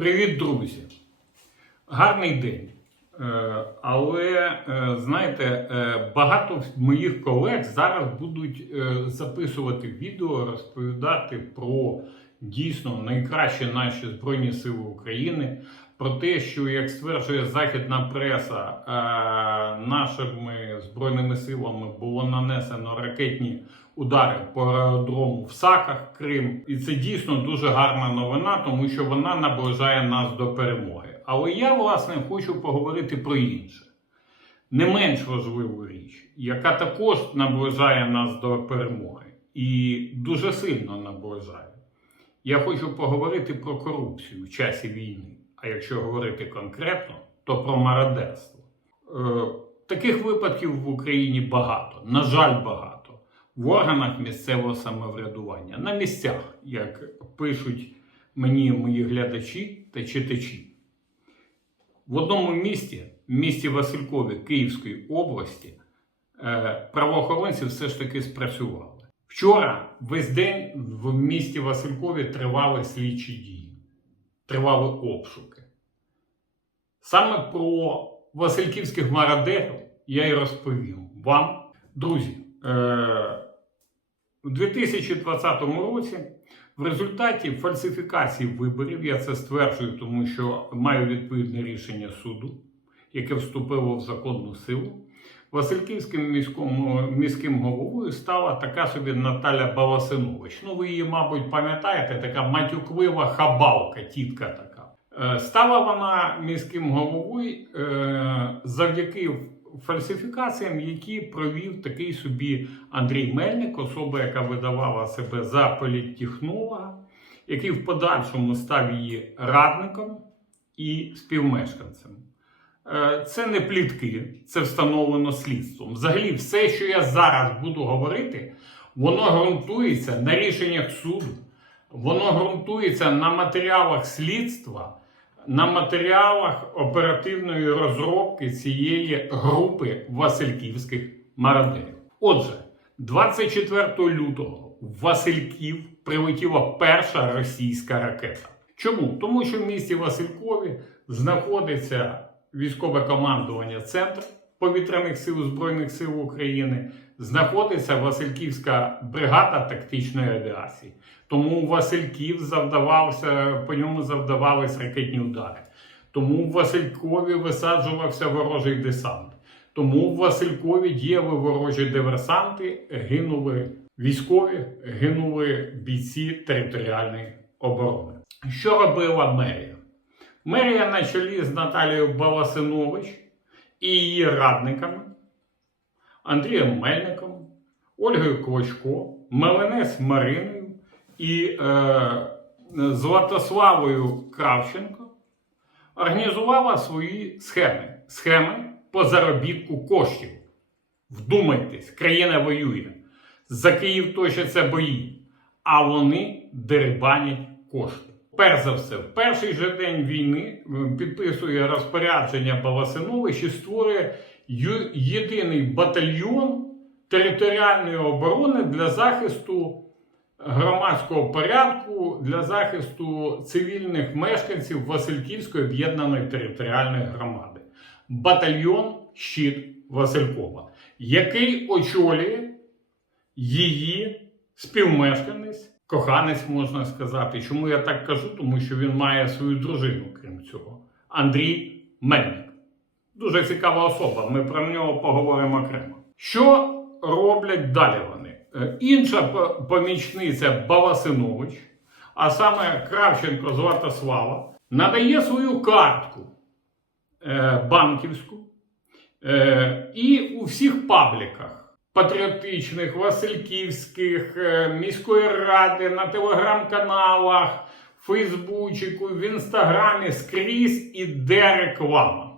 Привіт, друзі! Гарний день. Е, Але е, знаєте, е, багато моїх колег зараз будуть записувати відео, розповідати про дійсно найкращі наші Збройні Сили України, про те, що, як стверджує західна преса, нашими збройними силами було нанесено ракетні удари по аеродрому в Саках, Крим. І це дійсно дуже гарна новина, тому що вона наближає нас до перемоги. Але я, власне, хочу поговорити про інше. Не менш важливу річ, яка також наближає нас до перемоги і дуже сильно наближає. Я хочу поговорити про корупцію в часі війни. А якщо говорити конкретно, то про мародерство. Е, таких випадків в Україні багато, на жаль, багато. В органах місцевого самоврядування, на місцях, як пишуть мені мої глядачі та читачі. В одному місті, в місті Василькові Київської області, е, правоохоронці все ж таки спрацювали. Вчора весь день в місті Василькові тривали слідчі дії, тривали обшуки. Саме про Васильківських мародерів я і розповім вам, друзі. Е, у 2020 році в результаті фальсифікації виборів, я це стверджую, тому що маю відповідне рішення суду, яке вступило в законну силу. Васильківським міському, міським головою стала така собі Наталя Баласинович. Ну, ви її, мабуть, пам'ятаєте, така матюклива хабалка, тітка така. Е, Стала вона міським головою е, завдяки фальсифікаціям, які провів такий собі Андрій Мельник, особа, яка видавала себе за політтехнолога, який в подальшому став її радником і співмешканцем. Е, Це не плітки, це встановлено слідством. Взагалі, все, що я зараз буду говорити, воно ґрунтується на рішеннях суду, воно ґрунтується на матеріалах слідства на матеріалах оперативної розробки цієї групи Васильківських мародерів. Отже, 24 лютого в Васильків прилетіла перша російська ракета. Чому? Тому що в місті Василькові знаходиться військове командування Центр повітряних сил Збройних сил України, знаходиться Васильківська бригада тактичної авіації. Тому Васильків завдавався, по ньому завдавались ракетні удари. Тому в Василькові висаджувався ворожий десант. Тому в Василькові діяли ворожі диверсанти, гинули військові, гинули бійці територіальної оборони. Що робила мерія? Мерія на чолі з Наталією Баласинович і її радниками Андрієм Мельником, Ольгою Клочко, Меленес Мариною і е, Златославою Кравченко організувала свої схеми. Схеми по заробітку коштів. Вдумайтесь, країна воює. За Київ точаться бої, а вони дерибанять кошти. Перш за все, в перший же день війни підписує розпорядження Баласинович і створює єдиний батальйон територіальної оборони для захисту громадського порядку, для захисту цивільних мешканців Васильківської об'єднаної територіальної громади. Батальйон Щит Василькова, який очолює її співмешканець, коханець, можна сказати. Чому я так кажу? Тому що він має свою дружину, крім цього. Андрій Мельник. Дуже цікава особа. Ми про нього поговоримо окремо. Що роблять далі вони? Е, Інша помічниця Баласинович, а саме Кравченко Златослава, надає свою картку е, банківську е, і у всіх пабліках патріотичних, Васильківських, міської ради, на телеграм-каналах, Фейсбучику, в інстаграмі скрізь іде реклама.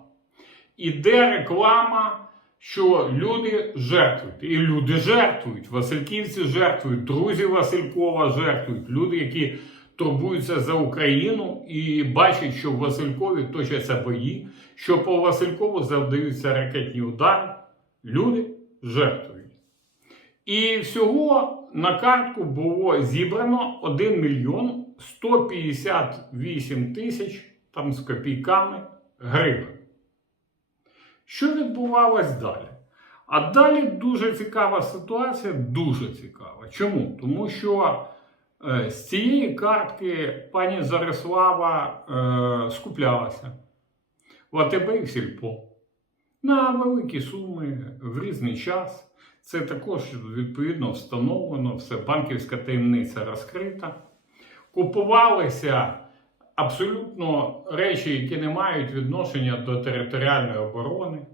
Іде реклама, що люди жертвують. І люди жертвують. Васильківці жертвують, друзі Василькова жертвують, люди, які турбуються за Україну і бачать, що в Василькові точаться бої, що по Василькову завдаються ракетні удари. Люди жертвують. І всього на картку було зібрано 1 мільйон 158 тисяч там з копійками гривень. Що відбувалось далі? А далі дуже цікава ситуація, дуже цікава. Чому? Тому що е, з цієї картки пані Зарислава е, скуплялася в АТБ і в Сільпо на великі суми в різний час. Це також відповідно встановлено, все банківська таємниця розкрита. Купувалися абсолютно речі, які не мають відношення до територіальної оборони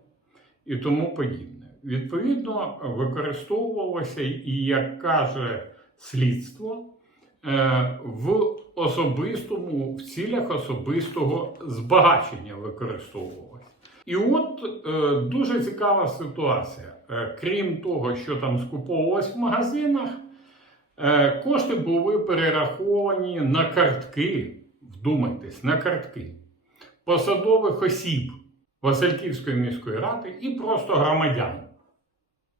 і тому подібне. Відповідно, використовувалося і, як каже слідство, е, в особистому, в цілях особистого збагачення використовувалося. І от е, дуже цікава ситуація. Е, крім того, що там скуповувалось в магазинах, кошти були перераховані на картки, вдумайтесь, на картки посадових осіб Васильківської міської ради і просто громадян.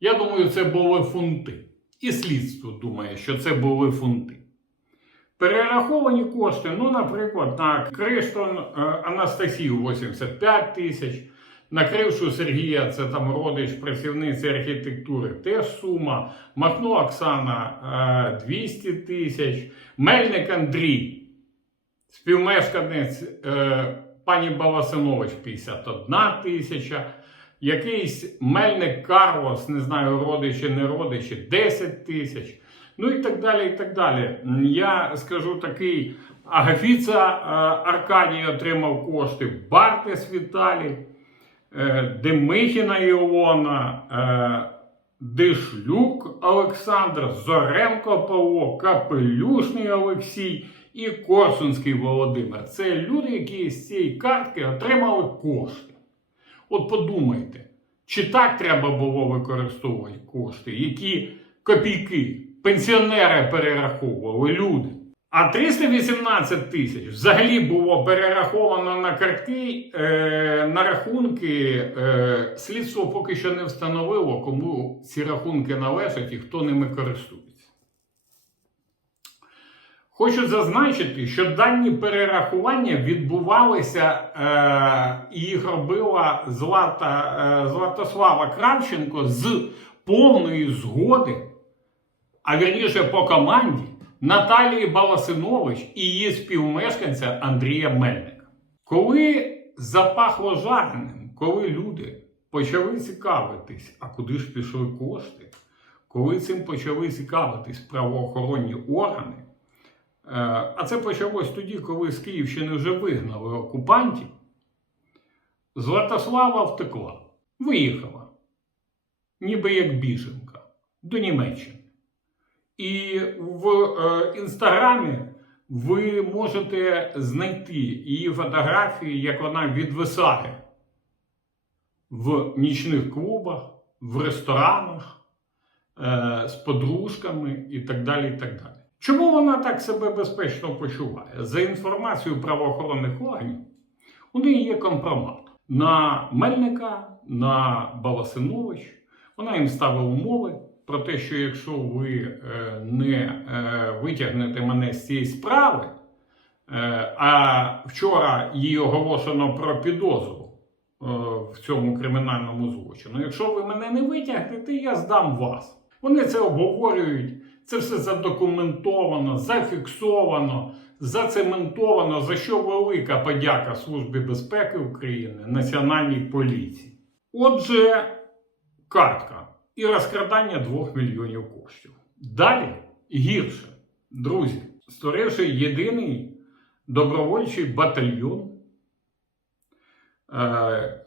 Я думаю, це були фунти. І слідство думає, що це були фунти. Перераховані кошти, ну, наприклад, на Криштон е, Анастасію 85 тисяч, на Крившу Сергія, це там родич працівниці архітектури, теж сума. Махно Оксана е, 200 тисяч, Мельник Андрій, співмешканець е, пані Баласинович 51 тисяча. Якийсь мельник Карлос, не знаю, родичі, не родичі, 10 тисяч. Ну і так далі. і так далі. Я скажу такий: Агафіца е, Аркадій отримав кошти, Бартес Віталій, е, Демихіна Іона, е, Дишлюк Олександр, Зоренко Павло, Капелюшний Олексій і Корсунський Володимир. Це люди, які з цієї картки отримали кошти. От подумайте, чи так треба було використовувати кошти, які копійки пенсіонери перераховували люди. А 318 тисяч взагалі було перераховано на картки, е, на рахунки. Е, слідство поки що не встановило, кому ці рахунки належать і хто ними користується. Хочу зазначити, що дані перерахування відбувалися, е, їх робила Злата, е, Златослава Кравченко з повної згоди, а вірніше по команді Наталії Баласинович і її співмешканця Андрія Мельника. Коли запахло жареним, коли люди почали цікавитись, а куди ж пішли кошти, коли цим почали цікавитись правоохоронні органи. Е, А це почалось тоді, коли з Київщини вже вигнали окупантів. Златослава втекла, виїхала, ніби як біженка, до Німеччини. І в е, інстаграмі ви можете знайти її фотографії, як вона відвисає в нічних клубах, в ресторанах е, з подружками і так далі. і так далі. Чому вона так себе безпечно почуває? За інформацією правоохоронних органів, у неї є компромат на Мельника, на Баласинович. Вона їм ставила умови про те, що якщо ви е, не е, витягнете мене з цієї справи, е, а вчора їй оголошено про підозру в цьому кримінальному злочину. Якщо ви мене не витягнете, я здам вас. Вони це обговорюють. Це все задокументовано, зафіксовано, зацементовано, за що велика подяка Службі безпеки України, Національній поліції. Отже, картка і розкрадання 2 мільйонів коштів. Далі гірше, друзі, створивши єдиний добровольчий батальйон е,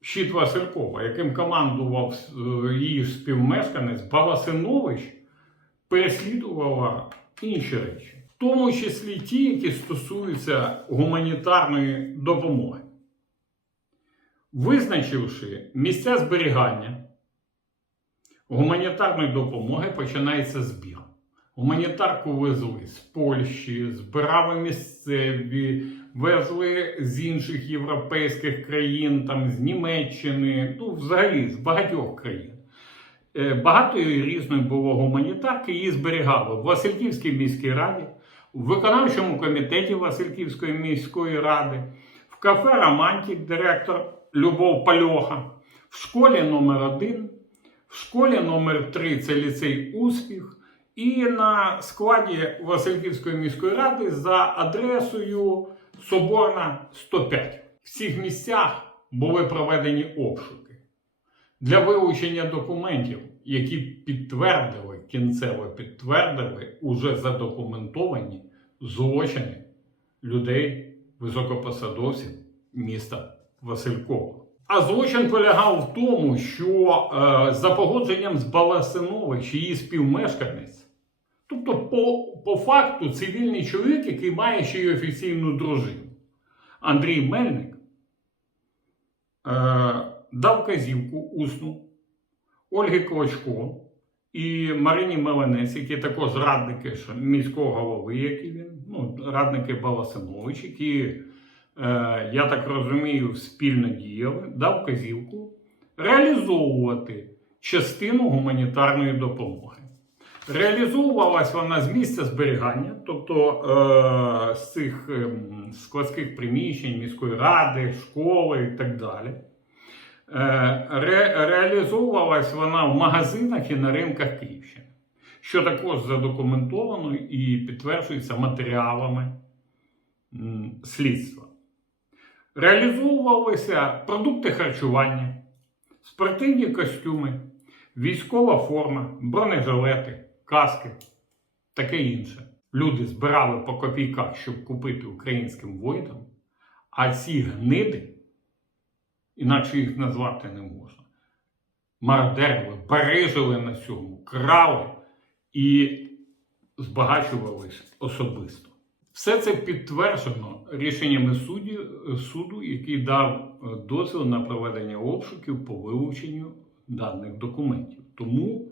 Щит Василькова, яким командував е, її співмешканець Баласинович переслідувала інші речі, в тому числі ті, які стосуються гуманітарної допомоги. Визначивши місця зберігання гуманітарної допомоги, починається збір. Гуманітарку везли з Польщі, збирали місцеві, везли з інших європейських країн, там, з Німеччини, ну, взагалі з багатьох країн. Е, Багато різної було гуманітарки, її зберігали в Васильківській міській раді, в виконавчому комітеті Васильківської міської ради, в кафе Романтик, директор Любов Пальоха, в школі номер 1 в школі номер 3 це ліцей Успіх, і на складі Васильківської міської ради за адресою Соборна 105. В цих місцях були проведені обшуки для вилучення документів, які підтвердили, кінцево підтвердили уже задокументовані злочини людей, високопосадовців міста Василькова. А злочин полягав в тому, що е, за погодженням з Баласинович, її співмешканець, тобто по, по факту цивільний чоловік, який має ще й офіційну дружину, Андрій Мельник, е, дав казівку усну Ольги Клочко і Марині Меленець, які також радники міського голови, які він, ну, радники Баласинович, які, е, я так розумію, спільно діяли, дав казівку реалізовувати частину гуманітарної допомоги. Реалізовувалась вона з місця зберігання, тобто е, з цих ем, складських приміщень міської ради, школи і так далі. Е, ре, реалізовувалась вона в магазинах і на ринках Київщини, що також задокументовано і підтверджується матеріалами слідства. Реалізовувалися продукти харчування, спортивні костюми, військова форма, бронежилети, каски, таке інше. Люди збирали по копійках, щоб купити українським воїнам, а ці гниди, інакше їх назвати не можна, мардерили, барижили на цьому, крали і збагачувались особисто. Все це підтверджено рішеннями судді, суду, який дав е, дозвіл на проведення обшуків по вилученню даних документів. Тому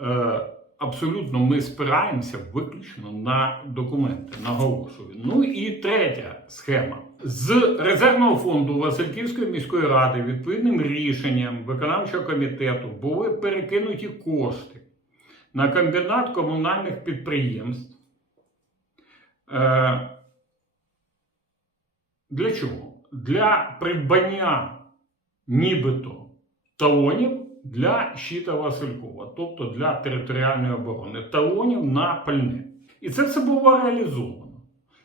е, абсолютно ми спираємося виключно на документи, наголошую. Ну і третя схема. З резервного фонду Васильківської міської ради відповідним рішенням виконавчого комітету були перекинуті кошти на комбінат комунальних підприємств. Е, Для чого? Для придбання нібито талонів для щита Василькова, тобто для територіальної оборони, талонів на пальне. І це все було реалізовано.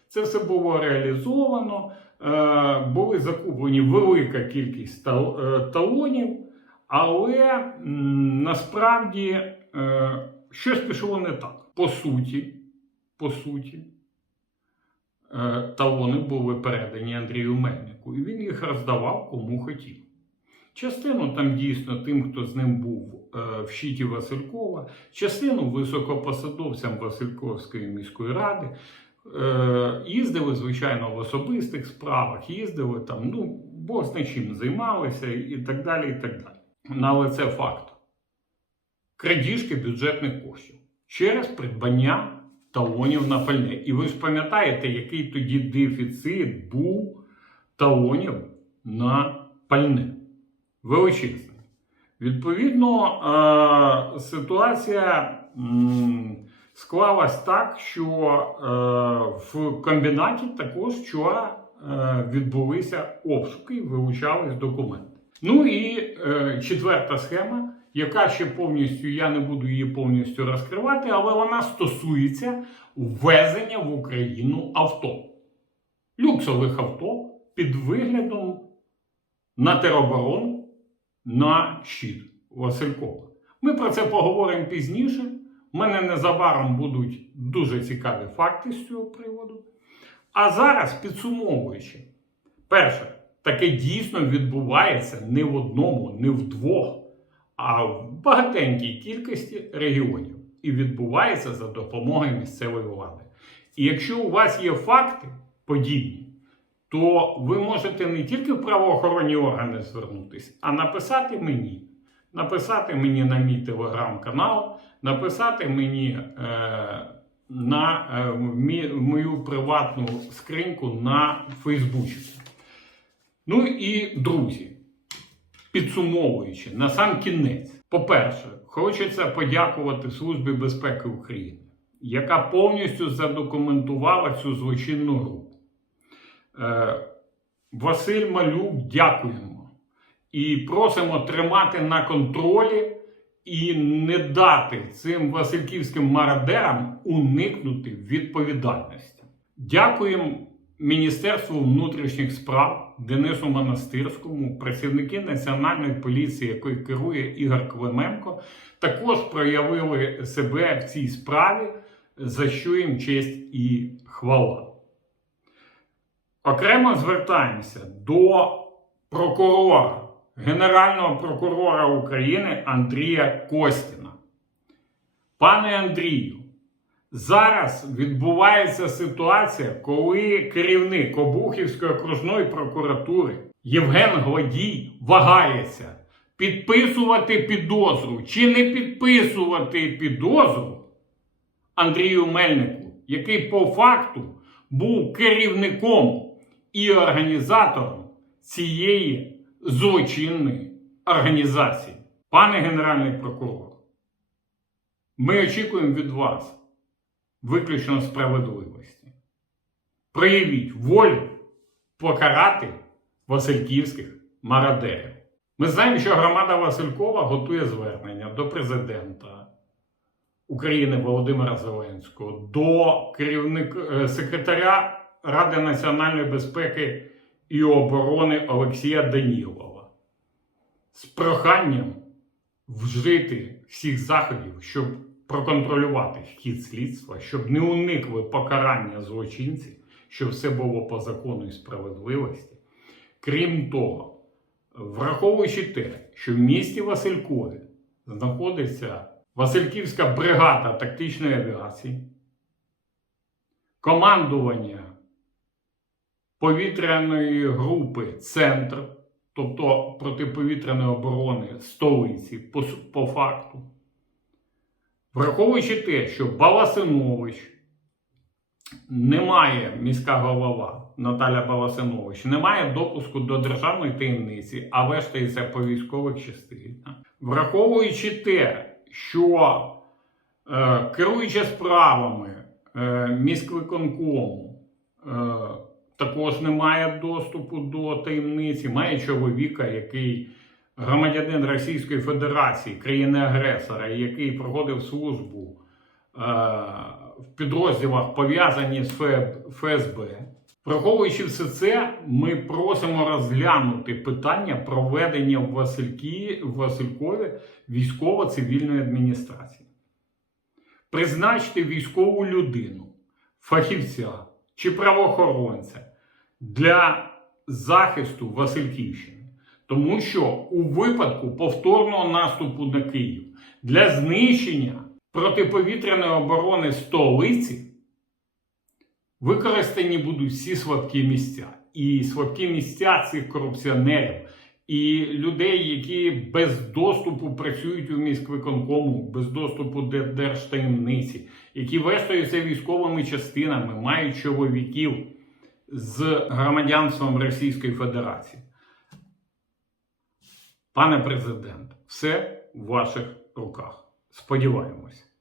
Це все було реалізовано, е, були закуплені велика кількість е, талонів, але насправді е, щось пішло не так. По суті, по суті, талони були передані Андрію Мельнику, і він їх роздавав кому хотів. Частину там дійсно тим, хто з ним був е, в щиті Василькова, частину високопосадовцям Васильковської міської ради. Е, їздили, звичайно, в особистих справах, їздили там, ну, бог зна чим займалися і так далі. і так далі. Ну, Але це факт. Крадіжки бюджетних коштів через придбання талонів на пальне. І ви ж пам'ятаєте, який тоді дефіцит був талонів на пальне. Величезний. Відповідно, е, ситуація склалась так, що е, в комбінаті також вчора е, відбулися обшуки вилучались документи. Ну і четверта схема, яка ще повністю, я не буду її повністю розкривати, але вона стосується ввезення в Україну авто. Люксових авто під виглядом на тероборону на щит Василькова. Ми про це поговоримо пізніше. У мене незабаром будуть дуже цікаві факти з цього приводу. А зараз підсумовуючи, перше, таке дійсно відбувається не в одному, не в двох, а в багатенькій кількості регіонів. І відбувається за допомогою місцевої влади. І якщо у вас є факти подібні, то ви можете не тільки в правоохоронні органи звернутися, а написати мені. Написати мені на мій телеграм-канал, написати мені е, на е, мі- мою приватну скриньку на Фейсбуці. Ну і друзі, підсумовуючи, на сам кінець, по-перше, хочеться подякувати Службі безпеки України, яка повністю задокументувала цю злочинну групу. Е, Василь Малюк, дякуємо. І просимо тримати на контролі і не дати цим васильківським мародерам уникнути відповідальності. Дякуємо Міністерству внутрішніх справ Денису Монастирському, працівники Національної поліції, якою керує Ігор Клименко, також проявили себе в цій справі, за що їм честь і хвала. Окремо звертаємося до прокурора, Генерального прокурора України Андрія Костіна. Пане Андрію, зараз відбувається ситуація, коли керівник Обухівської окружної прокуратури Євген Гладій вагається підписувати підозру чи не підписувати підозру Андрію Мельнику, який по факту був керівником і організатором цієї злочинної організації. Пане Генеральний прокурор, ми очікуємо від вас виключно справедливості. Проявіть волю покарати Васильківських мародерів. Ми знаємо, що громада Василькова готує звернення до президента України Володимира Зеленського, до керівника е, секретаря Ради національної безпеки і оборони Олексія Данілова з проханням вжити всіх заходів, щоб проконтролювати хід слідства, щоб не уникли покарання злочинців, щоб все було по закону і справедливості. Крім того, враховуючи те, що в місті Василькові знаходиться Васильківська бригада тактичної авіації, командування повітряної групи Центр, тобто протиповітряної оборони столиці по, по факту. Враховуючи те, що Баласинович не має міська голова Наталя Баласинович, не має допуску до державної таємниці, а вештається по військових частинах. Враховуючи те, що е, керуючи справами е, міськвиконкому, е, також не має доступу до таємниці, має чоловіка, який громадянин Російської Федерації, країни-агресора, який проходив службу е, в підрозділах, пов'язані з ФСБ. Враховуючи все це, ми просимо розглянути питання проведення в, Василькі, в Василькові військово-цивільної адміністрації. Призначити військову людину, фахівця чи правоохоронця для захисту Васильківщини. Тому що у випадку повторного наступу на Київ для знищення протиповітряної оборони столиці використані будуть всі слабкі місця. І слабкі місця цих корупціонерів, і людей, які без доступу працюють у міськвиконкому, без доступу до держтаємниці, які вештаються військовими частинами, мають чоловіків з громадянством Російської Федерації. Пане президент, все в ваших руках. Сподіваємось.